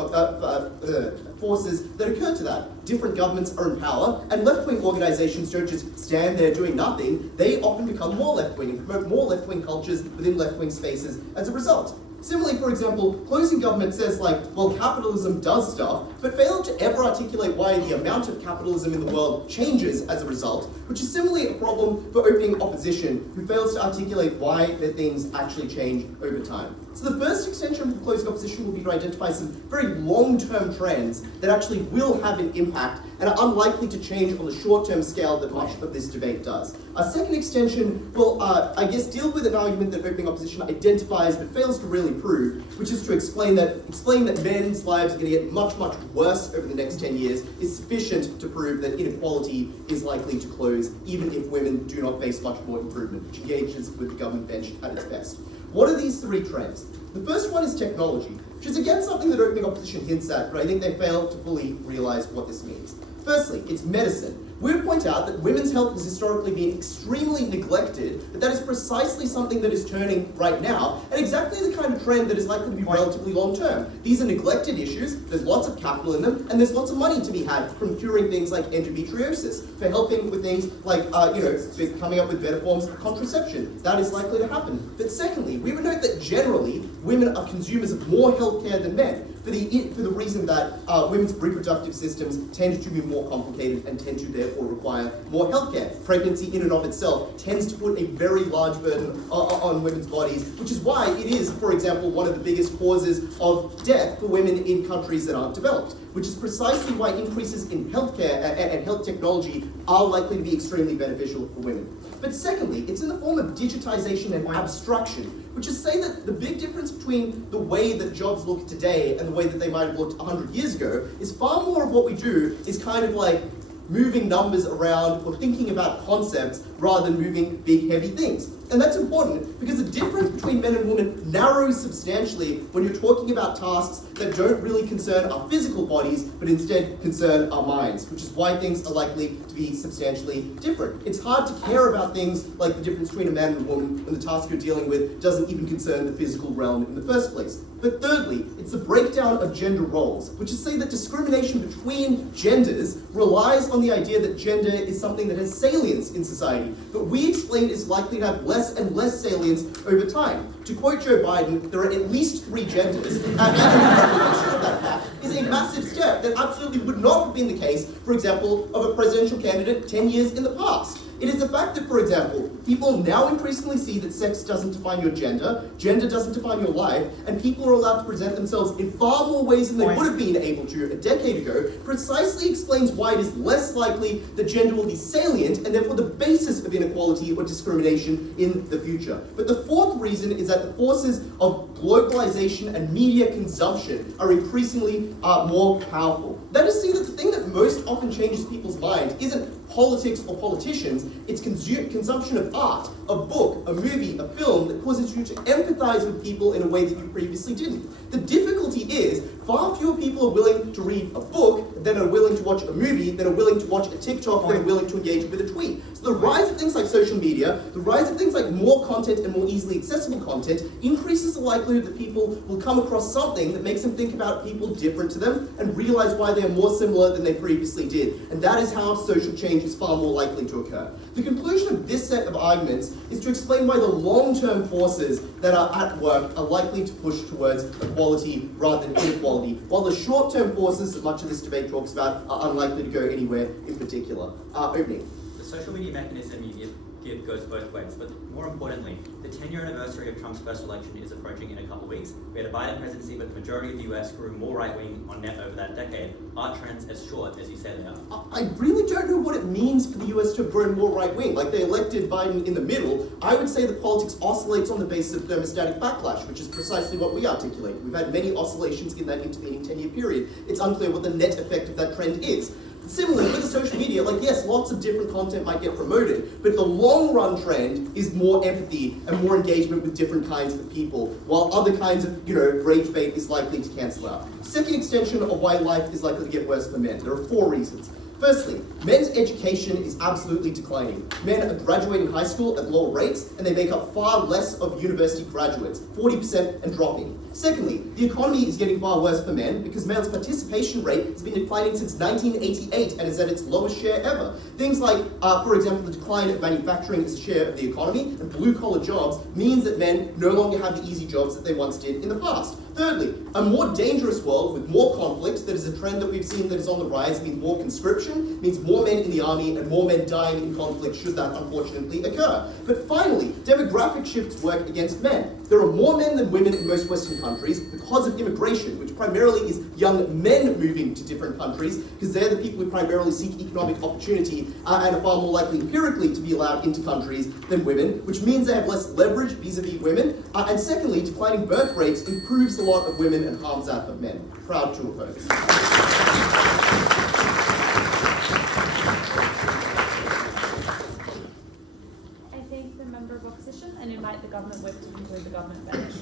forces that occur to that. Different governments are in power, and left-wing organizations don't just stand there doing nothing. They often become more left-wing and promote more left-wing cultures within left-wing spaces as a result. Similarly, for example, closing government says like, well, capitalism does stuff, but failed to ever articulate why the amount of capitalism in the world changes as a result, which is similarly a problem for opening opposition, who fails to articulate why their things actually change over time. So the first extension of closing opposition will be to identify some very long-term trends that actually will have an impact and are unlikely to change on the short-term scale that much of this debate does. A second extension will, I guess, deal with an argument that opening opposition identifies but fails to really prove, which is to explain that men's lives are going to get much, much worse over the next 10 years is sufficient to prove that inequality is likely to close, even if women do not face much more improvement, which engages with the government bench at its best. What are these three trends? The first one is technology, which is again something that opening opposition hints at, but I think they fail to fully realize what this means. Firstly, it's medicine. We would point out that women's health has historically been extremely neglected, but that is precisely something that is turning right now, and exactly the kind of trend that is likely to be relatively long-term. These are neglected issues, there's lots of capital in them, and there's lots of money to be had from curing things like endometriosis, for helping with things like, coming up with better forms of contraception. That is likely to happen. But secondly, we would note that generally, women are consumers of more healthcare than men, for the reason that women's reproductive systems tend to be more complicated and tend to therefore require more healthcare. Pregnancy in and of itself tends to put a very large burden on women's bodies, which is why it is, for example, one of the biggest causes of death for women in countries that aren't developed, which is precisely why increases in healthcare and health technology are likely to be extremely beneficial for women. But secondly, it's in the form of digitization and abstraction, which is to say that the big difference between the way that jobs look today and the way that they might have looked 100 years ago is far more of what we do is kind of like moving numbers around or thinking about concepts rather than moving big, heavy things. And that's important because the difference between men and women narrows substantially when you're talking about tasks that don't really concern our physical bodies, but instead concern our minds, which is why things are likely to be substantially different. It's hard to care about things like the difference between a man and a woman when the task you're dealing with doesn't even concern the physical realm in the first place. But thirdly, it's the breakdown of gender roles, which is to say that discrimination between genders relies on the idea that gender is something that has salience in society, but we explain is likely to have less and less salience over time. To quote Joe Biden, there are at least 3 genders, and the recognition of that fact is a massive step that absolutely would not have been the case, for example, of a presidential candidate 10 years in the past. It is the fact that, for example, people now increasingly see that sex doesn't define your gender doesn't define your life, and people are allowed to present themselves in far more ways than they would have been able to a decade ago, precisely explains why it is less likely that gender will be salient and therefore the basis of inequality or discrimination in the future. But the fourth reason is that the forces of globalization and media consumption are increasingly more powerful. That is to say that the thing that most often changes people's mind isn't politics or politicians, it's consumption of art, a book, a movie, a film that causes you to empathize with people in a way that you previously didn't. The difficulty is far fewer people are willing to read a book than are willing to watch a movie, than are willing to watch a TikTok, than are willing to engage with a tweet. So the rise of things like social media, the rise of things like more content and more easily accessible content increases the likelihood that people will come across something that makes them think about people different to them and realize why they are more similar than they previously did. And that is how social change is far more likely to occur. The conclusion of this set of arguments is to explain why the long-term forces that are at work are likely to push towards equality rather than inequality, while the short-term forces that much of this debate talks about are unlikely to go anywhere in particular. Opening. The social media mechanism you give goes both ways. But more importantly, the 10-year anniversary of Trump's first election is approaching in a couple of weeks. We had a Biden presidency, but the majority of the US grew more right-wing on net over that decade. Are trends as short as you say they are? I really don't know what it means for the US to have grown more right-wing. Like, they elected Biden in the middle. I would say that politics oscillates on the basis of thermostatic backlash, which is precisely what we articulate. We've had many oscillations in that intervening 10-year period. It's unclear what the net effect of that trend is. Similarly, with social media, like, yes, lots of different content might get promoted, but the long-run trend is more empathy and more engagement with different kinds of people, while other kinds of, rage bait is likely to cancel out. Second extension of why life is likely to get worse for men. There are 4 reasons. Firstly, men's education is absolutely declining. Men are graduating high school at lower rates, and they make up far less of university graduates, 40% and dropping. Secondly, the economy is getting far worse for men because men's participation rate has been declining since 1988 and is at its lowest share ever. Things like, for example, the decline of manufacturing as a share of the economy and blue-collar jobs means that men no longer have the easy jobs that they once did in the past. Thirdly, a more dangerous world with more conflict, that is a trend that we've seen that is on the rise, means more conscription, means more men in the army and more men dying in conflict should that unfortunately occur. But finally, demographic shifts work against men. There are more men than women in most Western countries because of immigration, which primarily is young men moving to different countries, because they're the people who primarily seek economic opportunity and are far more likely empirically to be allowed into countries than women, which means they have less leverage vis-a-vis women. And secondly, declining birth rates improves the lot of women and harms out of men. Proud to oppose. I thank the member of opposition and invite the government whip to conclude the government bench.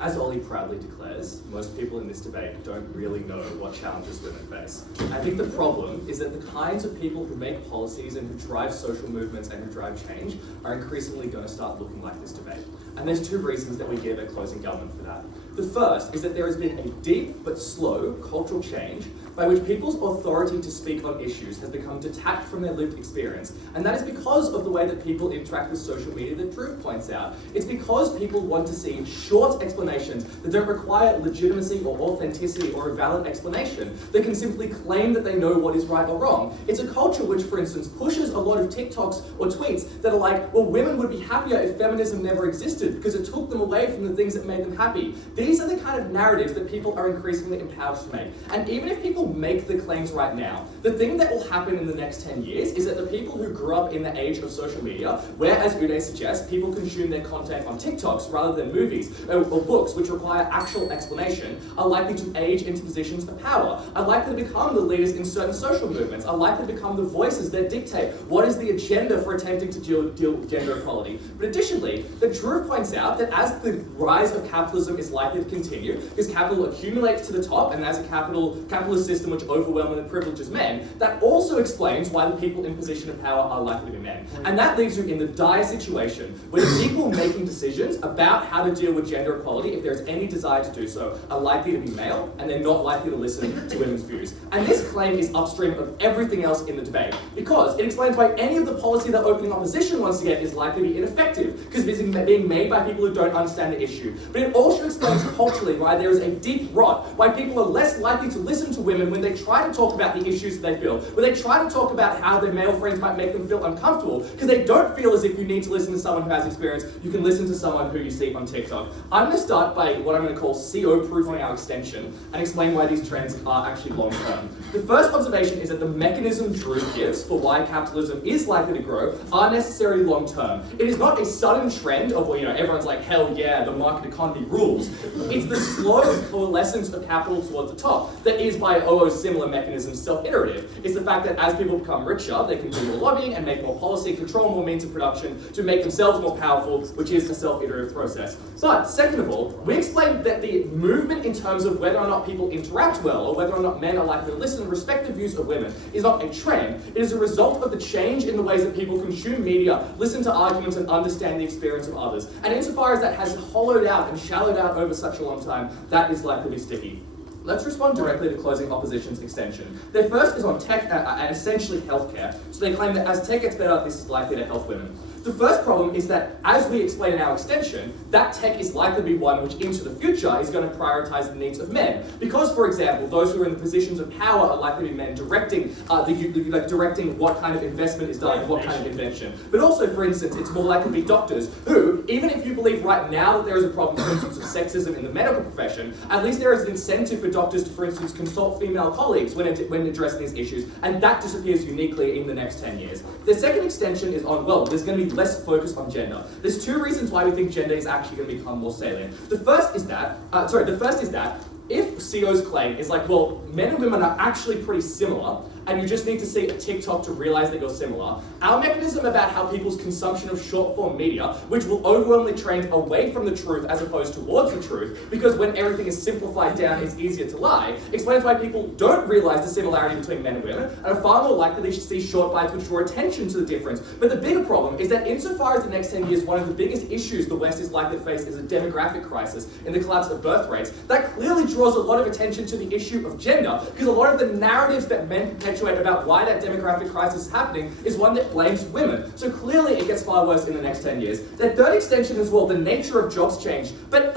As Ollie proudly declares, most people in this debate don't really know what challenges women face. I think the problem is that the kinds of people who make policies and who drive social movements and who drive change are increasingly going to start looking like this debate. And there's 2 reasons that we give at closing government for that. The first is that there has been a deep but slow cultural change by which people's authority to speak on issues has become detached from their lived experience. And that is because of the way that people interact with social media that Dhruv points out. It's because people want to see short explanations that don't require legitimacy or authenticity or a valid explanation. They can simply claim that they know what is right or wrong. It's a culture which, for instance, pushes a lot of TikToks or tweets that are like, well, women would be happier if feminism never existed because it took them away from the things that made them happy. These are the kind of narratives that people are increasingly empowered to make. And even if people make the claims right now, the thing that will happen in the next 10 years is that the people who grew up in the age of social media, where, as Udai suggests, people consume their content on TikToks rather than movies or books which require actual explanation, are likely to age into positions of power, are likely to become the leaders in certain social movements, are likely to become the voices that dictate what is the agenda for attempting to deal with gender equality. But additionally, the Dhruv points out that as the rise of capitalism is likely to continue, because capital accumulates to the top and as a capitalist system which overwhelmingly privileges men, that also explains why the people in position of power are likely to be men. And that leaves you in the dire situation where the people making decisions about how to deal with gender equality, if there's any desire to do so, are likely to be male and they're not likely to listen to women's views. And this claim is upstream of everything else in the debate because it explains why any of the policy that opening opposition wants to get is likely to be ineffective because it's being made by people who don't understand the issue. But it also explains culturally why there is a deep rot, why people are less likely to listen to women women when they try to talk about the issues that they feel, when they try to talk about how their male friends might make them feel uncomfortable, because they don't feel as if you need to listen to someone who has experience, you can listen to someone who you see on TikTok. I'm going to start by what I'm going to call CO-proofing our extension and explain why these trends are actually long-term. The first observation is that the mechanism Dhruv gives for why capitalism is likely to grow are necessarily long-term. It is not a sudden trend of, well, everyone's like, hell yeah, the market economy rules. It's the slow coalescence of capital towards the top that is, by similar mechanisms, self-iterative. It's the fact that as people become richer, they can do more lobbying and make more policy, control more means of production to make themselves more powerful, which is a self-iterative process. But second of all, we explained that the movement in terms of whether or not people interact well or whether or not men are likely to listen and respect the views of women is not a trend. It is a result of the change in the ways that people consume media, listen to arguments, and understand the experience of others. And insofar as that has hollowed out and shallowed out over such a long time, that is likely to be sticky. Let's respond directly to closing opposition's extension. Their first is on tech and essentially healthcare. So they claim that as tech gets better, this is likely to help women. The first problem is that, as we explain in our extension, that tech is likely to be one which into the future is going to prioritize the needs of men. Because, for example, those who are in the positions of power are likely to be men directing directing what kind of investment is done and what kind of invention. But also, for instance, it's more likely to be doctors who, even if you believe right now that there is a problem, for instance, of sexism in the medical profession, at least there is an incentive for doctors to, for instance, consult female colleagues when addressing these issues, and that disappears uniquely in the next 10 years. The second extension is on, well, there's going to be less focus on gender. There's two reasons why we think gender is actually going to become more salient. The first is that if CO's claim is like, well, men and women are actually pretty similar, and you just need to see a TikTok to realize that you're similar, our mechanism about how people's consumption of short-form media, which will overwhelmingly trend away from the truth as opposed towards the truth, because when everything is simplified down, it's easier to lie, explains why people don't realize the similarity between men and women, and are far more likely to see short bites which draw attention to the difference. But the bigger problem is that insofar as the next 10 years, one of the biggest issues the West is likely to face is a demographic crisis in the collapse of birth rates, that clearly draws a lot of attention to the issue of gender, because a lot of the narratives that men perpetuate about why that demographic crisis is happening is one that blames women. So clearly it gets far worse in the next 10 years. That third extension as well, the nature of jobs change. But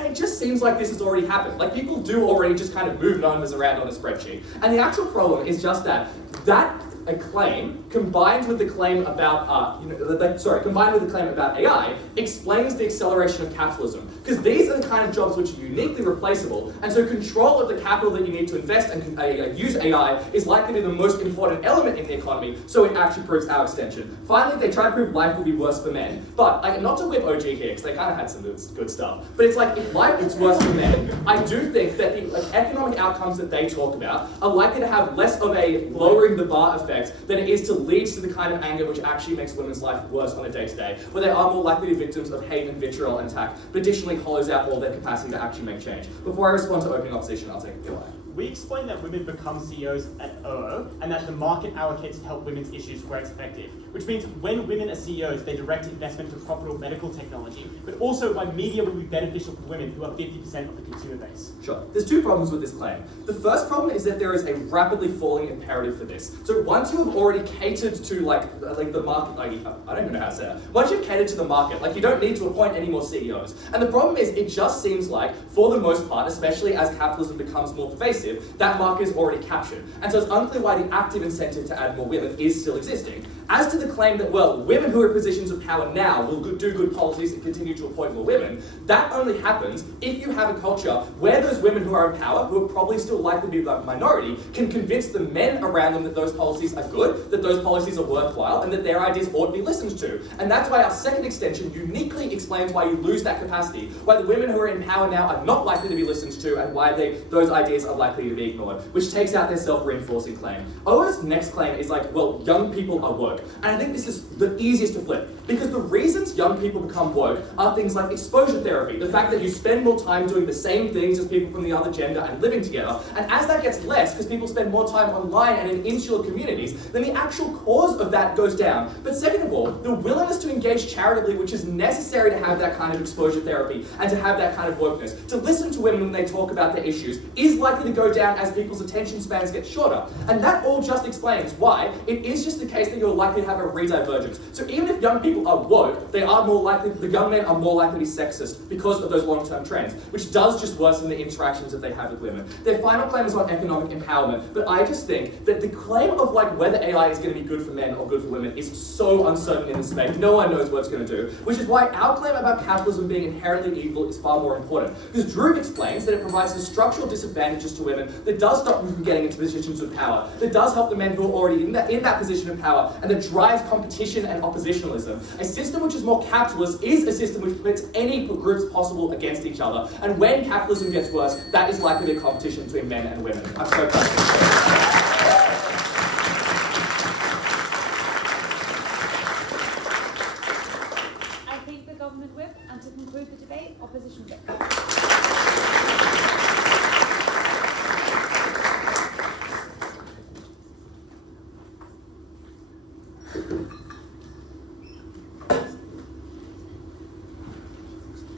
it just seems like this has already happened. Like people do already just kind of move numbers around on a spreadsheet. And the actual problem is just that a claim combined with the claim about combined with the claim about AI explains the acceleration of capitalism, because these are the kind of jobs which are uniquely replaceable, and so control of the capital that you need to invest and use AI is likely to be the most important element in the economy, so it actually proves our extension. Finally, they try to prove life will be worse for men, but not to whip OG here, because they kind of had some good stuff, but it's like, if life is worse for men, I do think that the economic outcomes that they talk about are likely to have less of a lowering the bar effect than it is to lead to the kind of anger which actually makes women's life worse on a day-to-day, where they are more likely to be victims of hate and vitriol and attack, but additionally hollows out all their capacity to actually make change. Before I respond to opening opposition, I'll take Udai. We explained that women become CEOs at OO, and that the market allocates to help women's issues where it's effective, which means when women are CEOs, they direct investment to profitable medical technology, but also why media will be beneficial for women who are 50% of the consumer base. Sure. There's two problems with this claim. The first problem is that there is a rapidly falling imperative for this. So once you have already catered to the market, I don't even know how to say that. Once you've catered to the market, you don't need to appoint any more CEOs. And the problem is, it just seems like, for the most part, especially as capitalism becomes more pervasive, that market is already captured. And so it's unclear why the active incentive to add more women is still existing. As to the claim that, well, women who are in positions of power now will do good policies and continue to appoint more women, that only happens if you have a culture where those women who are in power, who are probably still likely to be the minority, can convince the men around them that those policies are good, that those policies are worthwhile, and that their ideas ought to be listened to. And that's why our second extension uniquely explains why you lose that capacity, why the women who are in power now are not likely to be listened to, and why those ideas are likely to be ignored, which takes out their self-reinforcing claim. OO's next claim is young people are woke. And I think this is the easiest to flip, because the reasons young people become woke are things like exposure therapy, the fact that you spend more time doing the same things as people from the other gender and living together, and as that gets less, because people spend more time online and in insular communities, then the actual cause of that goes down. But second of all, the willingness to engage charitably, which is necessary to have that kind of exposure therapy and to have that kind of wokeness, to listen to women when they talk about their issues, is likely to go down as people's attention spans get shorter. And that all just explains why it is just the case that you're likely to have a redivergence. So even if young people are woke, they are more likely, the young men are more likely to be sexist because of those long-term trends, which does just worsen the interactions that they have with women. Their final claim is on economic empowerment, but I just think that the claim of like whether AI is going to be good for men or good for women is so uncertain in this debate. No one knows what it's going to do, which is why our claim about capitalism being inherently evil is far more important. Because Dhruv explains that it provides the structural disadvantages to women that does stop them from getting into positions of power, that does help the men who are already in that position of power, and that drives competition and oppositionalism. A system which is more capitalist is a system which pits any groups possible against each other. And when capitalism gets worse, that is likely to be a competition between men and women. I'm so proud. I thank the government whip, and to conclude the debate, opposition whip.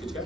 Good to go.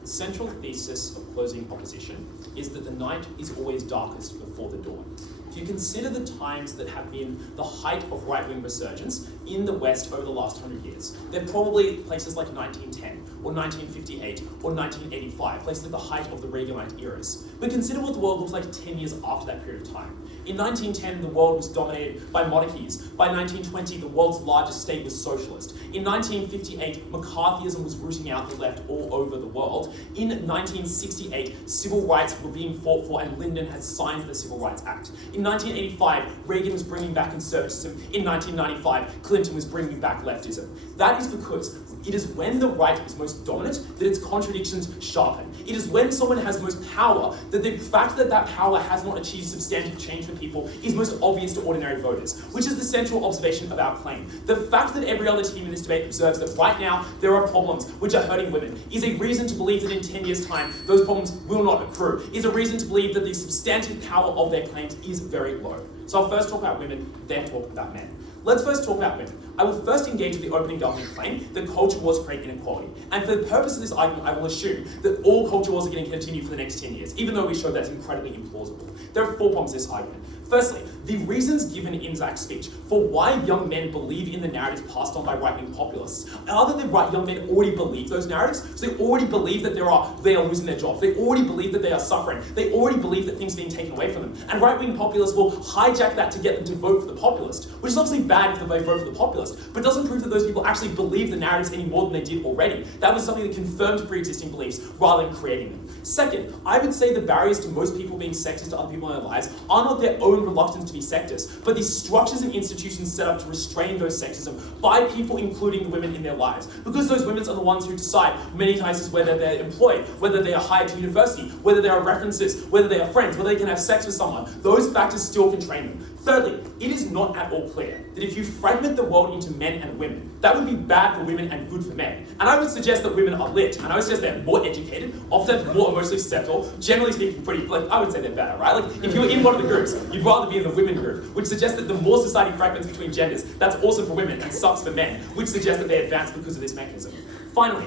The central thesis of closing opposition is that the night is always darkest before the dawn. If you consider the times that have been the height of right-wing resurgence in the West over the last 100 years, they're probably places like 1910, or 1958, or 1985, places at the height of the Reaganite eras. But consider what the world looked like 10 years after that period of time. In 1910, the world was dominated by monarchies. By 1920, the world's largest state was socialist. In 1958, McCarthyism was rooting out the left all over the world. In 1968, civil rights were being fought for, and Lyndon had signed the Civil Rights Act. In 1985, Reagan was bringing back conservatism. In 1995, Clinton was bringing back leftism. That is because it is when the right is most dominant that its contradictions sharpen. It is when someone has most power that the fact that that power has not achieved substantive change for people is most obvious to ordinary voters, which is the central observation of our claim. The fact that every other team in this debate observes that right now there are problems which are hurting women is a reason to believe that in 10 years' time those problems will not accrue, is a reason to believe that the substantive power of their claims is very low. So I'll first talk about women, then talk about men. Let's first talk about women. I will first engage with the opening government claim that culture wars create inequality. And for the purpose of this argument, I will assume that all culture wars are going to continue for the next 10 years, even though we show that's incredibly implausible. There are 4 problems with this argument. Firstly, the reasons given in Zach's speech for why young men believe in the narratives passed on by right-wing populists are that the young men already believe those narratives, so they already believe that they are losing their jobs, they already believe that they are suffering, they already believe that things are being taken away from them, and right-wing populists will hijack that to get them to vote for the populist, which is obviously bad if they vote for the populist, but doesn't prove that those people actually believe the narratives any more than they did already. That was something that confirmed pre-existing beliefs rather than creating them. Second, I would say the barriers to most people being sexist to other people in their lives are not their own reluctance to be sexist, but the structures and institutions set up to restrain those sexism by people including the women in their lives. Because those women are the ones who decide many times whether they're employed, whether they are hired to university, whether they are references, whether they are friends, whether they can have sex with someone. Those factors still constrain them. Thirdly, it is not at all clear that if you fragment the world into men and women, that would be bad for women and good for men. And I would suggest that women are lit, and I would suggest they're more educated, often more emotionally susceptible, generally speaking pretty, I would say they're better, right? If you're in one of the groups, you'd rather be in the women group, which suggests that the more society fragments between genders, that's awesome for women and sucks for men, which suggests that they advance because of this mechanism. Finally,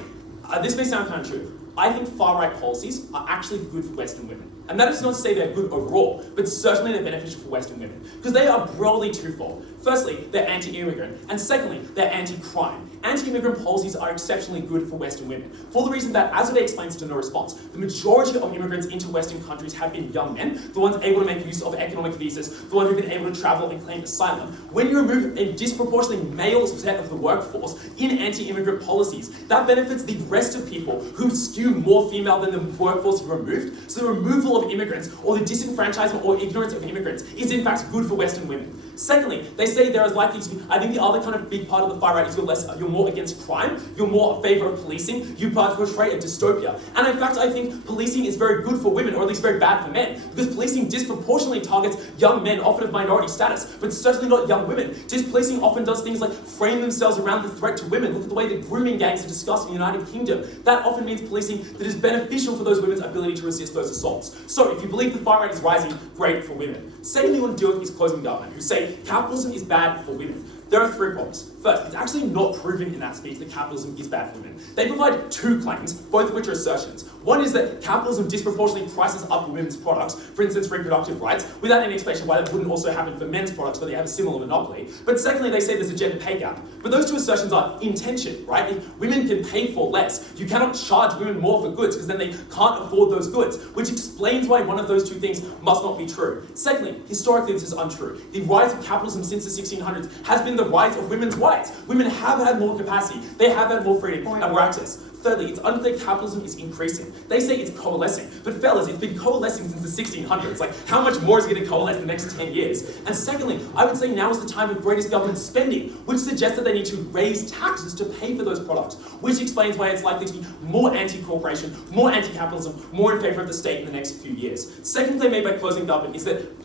this may sound counterintuitive. I think far-right policies are actually good for Western women. And that is not to say they're good overall, but certainly they're beneficial for Western women, because they are broadly twofold. Firstly, they're anti-immigrant, and secondly, they're anti-crime. Anti-immigrant policies are exceptionally good for Western women, for the reason that, as Udai explains to no response, the majority of immigrants into Western countries have been young men, the ones able to make use of economic visas, the ones who've been able to travel and claim asylum. When you remove a disproportionately male set of the workforce in anti-immigrant policies, that benefits the rest of people who skew more female than the workforce you removed. So the removal of immigrants, or the disenfranchisement or ignorance of immigrants, is in fact good for Western women. Secondly, they say there is likely to be, I think the other kind of big part of the far right is you're more against crime, you're more in favour of policing, you portray a dystopia. And in fact, I think policing is very good for women, or at least very bad for men, because policing disproportionately targets young men, often of minority status, but certainly not young women. Policing often does things like frame themselves around the threat to women. Look at the way that grooming gangs are discussed in the United Kingdom. That often means policing that is beneficial for those women's ability to resist those assaults. So if you believe the far right is rising, great for women. Secondly, you want to deal with these closing government, who say capitalism is bad for women. There are 3 problems. First, it's actually not proven in that speech that capitalism is bad for women. They provide 2 claims, both of which are assertions. One is that capitalism disproportionately prices up women's products, for instance reproductive rights, without any explanation why that wouldn't also happen for men's products where they have a similar monopoly. But secondly, they say there's a gender pay gap. But those 2 assertions are in tension, right? If women can pay for less, you cannot charge women more for goods because then they can't afford those goods, which explains why one of those 2 things must not be true. Secondly, historically this is untrue. The rise of capitalism since the 1600s has been the rise of women's rights. Women have had more capacity, they have had more freedom and more access. Thirdly, it's unclear capitalism is increasing. They say it's coalescing, but fellas, it's been coalescing since the 1600s. Like, how much more is going to coalesce in the next 10 years? And secondly, I would say now is the time of greatest government spending, which suggests that they need to raise taxes to pay for those products, which explains why it's likely to be more anti-corporation, more anti-capitalism, more in favour of the state in the next few years. Second claim made by closing government is that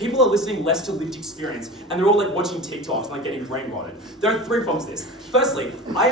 people are listening less to lived experience, and they're all like watching TikToks and like getting brain rotted. There are 3 problems with this. Firstly, I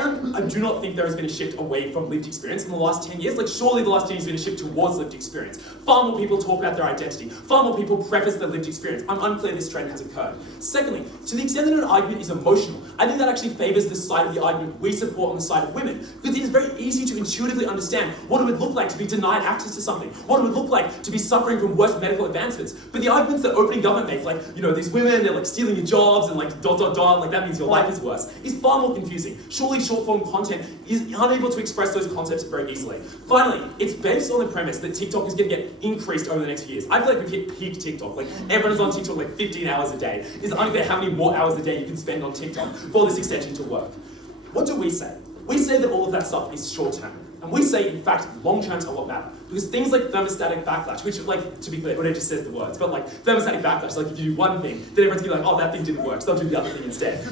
do not think there is been a shift away from lived experience in the last 10 years. Like, surely the last 10 years has been a shift towards lived experience. Far more people talk about their identity. Far more people preface their lived experience. I'm unclear this trend has occurred. Secondly, to the extent that an argument is emotional, I think that actually favours the side of the argument we support on the side of women, because it is very easy to intuitively understand what it would look like to be denied access to something, what it would look like to be suffering from worse medical advancements. But the arguments that opening government makes, like, you know, these women, they're like stealing your jobs and like ... like that means your life is worse, is far more confusing. Surely short form content is unable to express those concepts very easily. Finally, it's based on the premise that TikTok is going to get increased over the next few years. I feel like we've hit peak TikTok. Like, everyone's on TikTok like 15 hours a day. It's unclear how many more hours a day you can spend on TikTok for this extension to work. What do we say? We say that all of that stuff is short term. And we say, in fact, long term's a lot better. Because things like thermostatic backlash, which, like, to be clear, Udai just says the words, but like thermostatic backlash, like if you do one thing, then everyone's gonna be like, oh, that thing didn't work, so they'll do the other thing instead.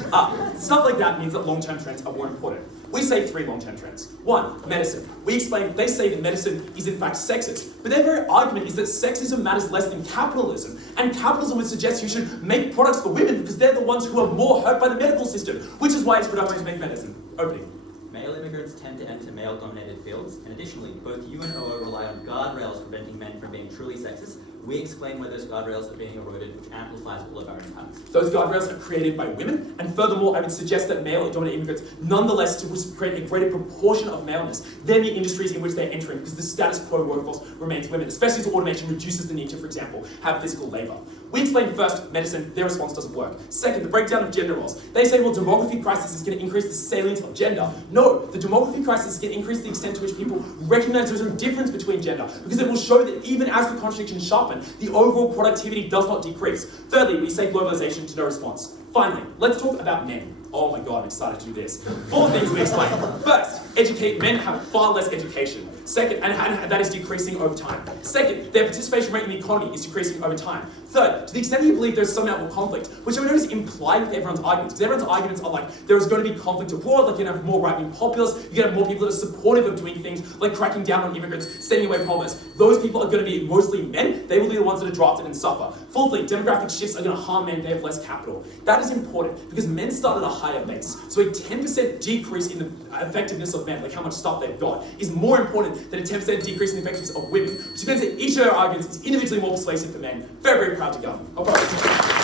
Stuff like that means that long-term trends are more important. We say 3 long-term trends. 1, medicine. They say that medicine is in fact sexist, but their very argument is that sexism matters less than capitalism, and capitalism would suggest you should make products for women because they're the ones who are more hurt by the medical system, which is why it's productive to make medicine. Opening. Male immigrants tend to enter male-dominated fields, and additionally, both you and OO rely on guardrails preventing men from being truly sexist. We explain where those guardrails are being eroded, which amplifies all of our impacts. Those guardrails are created by women, and furthermore, I would suggest that male-dominated immigrants nonetheless to create a greater proportion of maleness than the industries in which they're entering, because the status quo workforce remains women, especially as automation reduces the need to, for example, have physical labour. We explain first, medicine, their response doesn't work. Second, the breakdown of gender roles. They say, well, demography crisis is going to increase the salience of gender. No, the demography crisis is going to increase the extent to which people recognise there's a difference between gender, because it will show that even as the contradictions sharpen, the overall productivity does not decrease. Thirdly, we say globalisation to no response. Finally, let's talk about men. Oh my god, I'm excited to do this. 4 things we explain. First, men have far less education. Second, and that is decreasing over time. Second, their participation rate in the economy is decreasing over time. Third, to the extent that you believe there's some outward conflict, which I know is implied with everyone's arguments, because everyone's arguments are like, there is going to be conflict abroad, like you're going to have more right-wing populists, you're going to have more people that are supportive of doing things like cracking down on immigrants, sending away poverty. Those people are going to be mostly men, they will be the ones that are drafted and suffer. Fourthly, demographic shifts are going to harm men, they have less capital. That is important, because men start at a higher base. So a 10% decrease in the effectiveness of men, like how much stuff they've got, is more important than a 10% decrease in the effectiveness of women, which means that each of our arguments is individually more persuasive for men. Very, very proud to go.